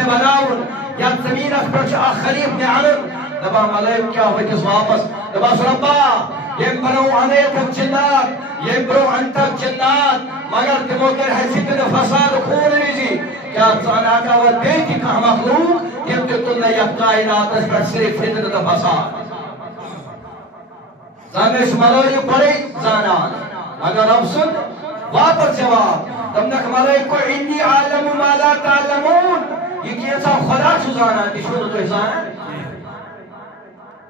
میں بناؤن یا زمین پر خلیف نے عنن دبا ملائک کیا ہوتیس واپس دبا سربا یم بنو انیتک جنات یم برو انتک جنات مگر تمو کر حیثیت فساد خون ریزی کیا زانا کا وہ بیٹی کا مخلوق تم تتن یک کائنات اس پر صرف فتن دا فساد زانش ملائک پڑی زانان مگر اب سن واپس جواب تمنک ملائک کو انی عالم ما لا تعلمون یہ کیسا خدا چھو زانان کی شروع تو زانان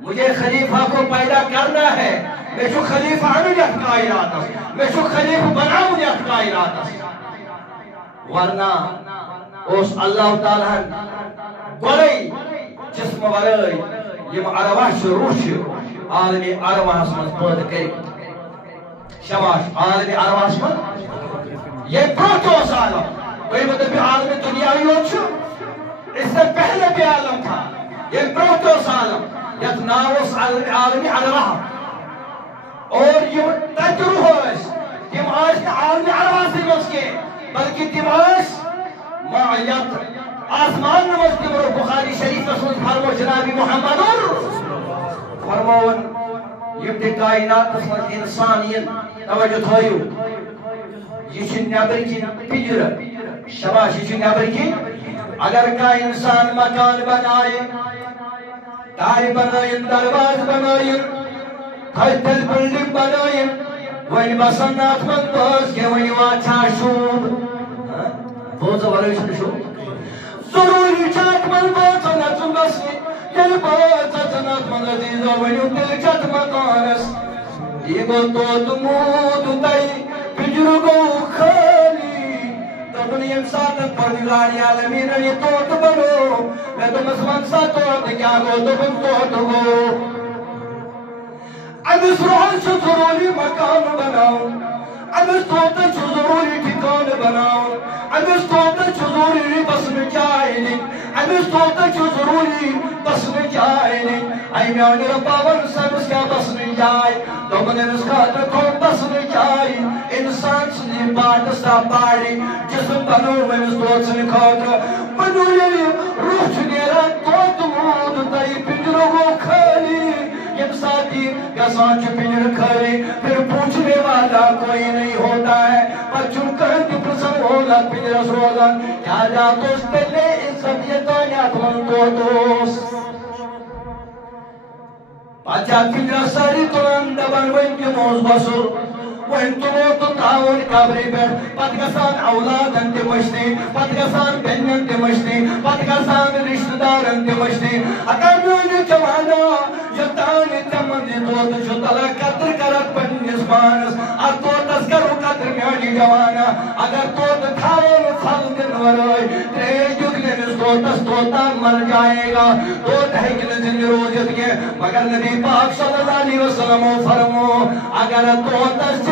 مجھے خلیفہ کو پیدا کرنا ہے میں شو خلیفہ عنو یک کائنات اس میں شو خلیفہ بناؤں یک کائنات اس ورنہ اس اللہ تعالیٰ گوڑی جسم ورائی یم ارواح روش عالمی ارواح اسمت پود کئی شباش عالمی ارواح اسمت یہ پروتوس عالم کوئی مطلب عالمی دنیاوی ہو چھو اس سے پہلے بھی عالم تھا یہ پروتوس عالم یک ناوس عالمی ارواح اور یہ تجربہ ہوئیس تم آج عالمی ارواح سے نوز کے بلکہ تم آج معیت آسمان نماز تمرو بخاری شریف رسول فرمو جنابی محمد فرمون یہ کائنات اسمت انسانین توجہ تھوئیو یہ چھ نیبر کی پجر شباش یہ چھ نیبر کی اگر کا انسان مکان بنائے دار بنائیں درواز بنائیں کھلتل بلڈنگ بنائیں وین بسنات من باز کے وین واچھا شوب بوزا والا شن شوب ضروری چاک من باز نتن بسنی یل باز اتنات من عزیزا وین دل چت مکانس یہ گو تو تمود تائی پجر گو خالی تبنی انسان پردگاری عالمین یہ توت بنو میں تو مسلمان سا توت کیا گو تبن توت گو امس روحان چو ضروری مکان بناؤ امس توت چو ضروری ٹھکان بناؤ امس توت چو ضروری بسن جائنی امس توت چو ضروری بسن جائنی ای میانی رباون سمس کیا بسن جائے دومن انس خاطر کون بسن جائے انسان سنی بات سا پاڑی جسم بنو انس توت سنی خاطر بنو یلی روح چنیرا توت مود تائی پنجرو گو خالی یہ ساتھی گسان چھ پنجر کھالی پھر پوچھنے والا کوئی نہیں ہوتا ہے پر چون کر کی پرسن ہوگا پنجر سروگا کیا جاتوس پہلے اس سب یہ دانیات من توتوس پاچا پنجر ساری تلان دبن وین کی موز بسر وین تموت تاون کابری بیٹ پتگسان اولاد انتی مشتی پتگسان بین انتی مشتی پتگسان رشتدار انتی مشتی اگر میونی جوانا یتانی تمندی توت جو تلا قدر کرد پنیس مانس ار توتس کرو قدر میونی جوانا اگر توت تاون خلدن ورائی تریج یکنس توتس توتان مر جائے گا توت ہے کہ زندی روزت کے مگر نبی پاک صلی اللہ علیہ وسلم فرمو اگر توتس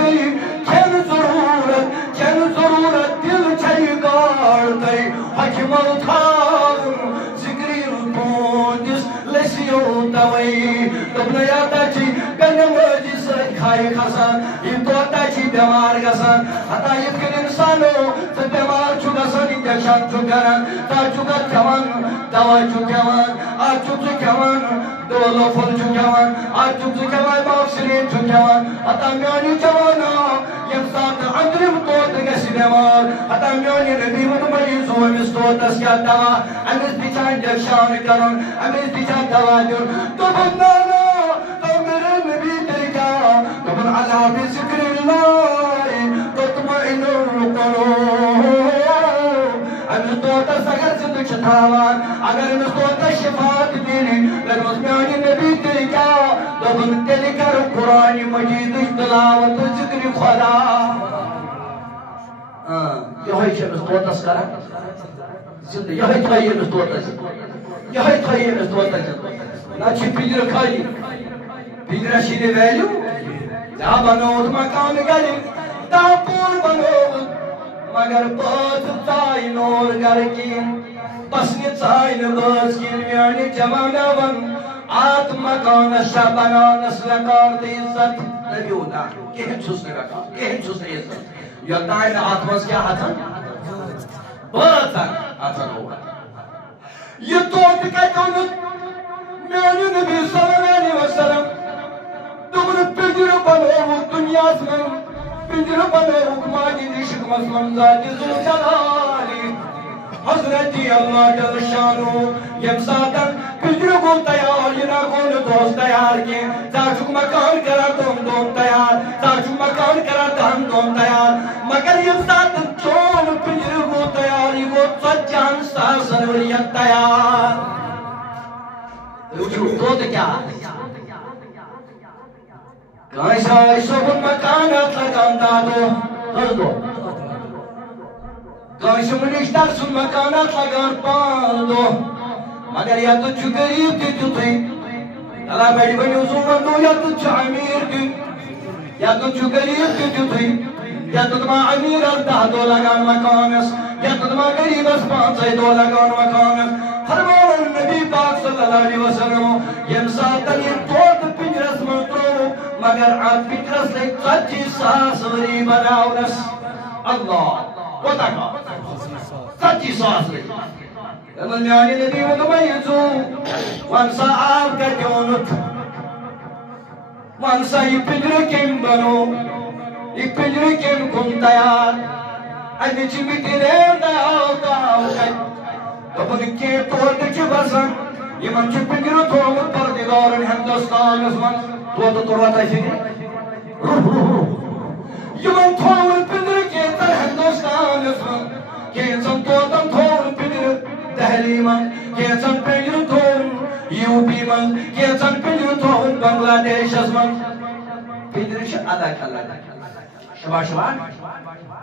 کھن ضرورت دل چھئی گاڑتائی حکمل تھارم ذکری پونتس لسیو توائی تبنا یادا چی بینموجی سر کھائی خسان یہ توتا چی بیمار گسان حتا یتکن انسانو سے بیمار چھو گسان انجیکشن چھو کرن تا چھوکا کھوان دوا چھو کھوان آج چھو کھوان دولو فل چھو کھوان آج چھو کھوان باکسرین چھو کھوان حتا میانی جوانا یم ساتھ اندرم توت گسی بیمار حتا میانی نبی من مریض ہو امس توتس کیا دوا امس پیچھا انجیکشن کرن امس پیچھا دوا دن تو بندانا تو میرے نبی ترکا تو من علا بذکر اللہ تطمئن القلوب امس توتس اگر زندگ چھتاوان اگر امس توتس شفاعت میری لیکن اس میانی نبی ترکا تو من تلکر قرآن مجید تلاوت ذکر خدا یہی چھے امس توتس کرا یہی تھائی امس توتس یہی تھائی امس توتس نا چھ پجر کھائی پجر شیدے ویلیو جا بنود مکان گلی تا پور بنود مگر پات تائی نور گر کی بسنی تائی نباز کی میانی جمانہ ون آت مکان شبنانس لکار دی عزت نبیونا کہیں چھس نے رکھا کہیں چھس نے عزت یا تائی آتماز کیا حتن باتن حتن ہوگا یہ توت کتونت میانی نبی صلی اللہ علیہ وسلم تمن پنجر بنو دنیا من پنجر بنو ماجد عشق مسلم ذات ذوالجلالی حضرت اللہ جل شانو یم ساتن پنجر کو تیار یہ نہ کون دوست تیار کی تاچک مکان کرا تم دوم تیار تاچک مکان کرا تم دوم تیار مگر یم ساتن چون پنجر کو تیار یہ وہ سچان ساسنوریت تیار تو کیا کائشہ صبح مکانات لگان دادو دو کائشہ منشتر سن مکانات لگان پاندو مگر یا تو چھو قریب دی تو تھی اللہ بیڑی بنی حضور مندو یا تو چھو امیر دی یا تو چھو قریب دی تو تھی یا تو تمہا امیر اردا دو لگان مکانس یا تو تمہا قریب اس پانچے دو لگان مکانس فرمان نبی پاک صلی اللہ علیہ وسلم یم ساتن یہ توت پنجرس منترو مگر آت پنجرس لئے سچی ساسوری بناونس اللہ کوتا کا سچی ساسوری لمن میانی نبی متمیزو وانسا آپ کا جونت وانسا یہ پنجر کم بنو یہ پنجر کم کن تیار ایمی چی بیتی ریم دیاو تاو کئی تپن کے توت چی بسن یہ من چی پنجر تومت پردگارن ہندوستان اس من توت توتا شنی یہ من تومت پنجر کے تر ہندوستان اس من کہ انسان توتن تومت پنجر دہلی من کہ انسان پنجر توم یو پی من کہ انسان پنجر توم بنگلہ دیش اس من پنجر چی الگ الگ شبا شبا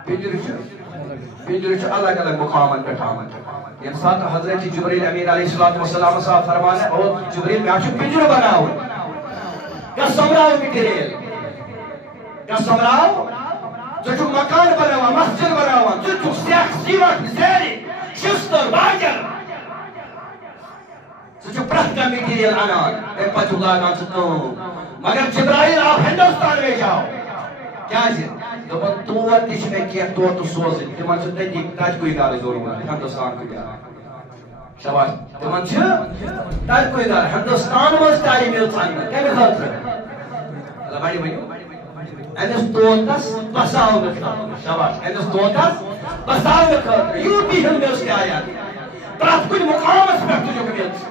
پنجر چی الگ الگ مقامن پٹھامن یہ ساتھ حضرت جبریل امین علیہ السلام صاحب فرمان ہے اور جبریل میں آچو پنجر بناؤ کیا سمراؤ مٹیریل کیا سمراؤ جو مکان بناوا مسجد بناوا جو سیاح سیوٹ زیری شستر باجر جو پرت کا مٹیریل آنان ایک پچھو لاغان سکتوں مگر جبرائیل آپ ہندوستان میں جاؤ کیا جی دبن توت تیش میں کیا توت سوزی تمن چھ تتی تاج کوئی دار زوری مار ہندوستان کو جا شاباش تمن چھ تاج کوئی دار ہندوستان مس تاری مل تھان کیمے خاطر اللہ بھائی بھائی انس توتس بساو نکھا شاباش انس توتس بساو نکھا یو پی ہندوستان آیا پرات کوئی مقام اس پر تجھے کمیت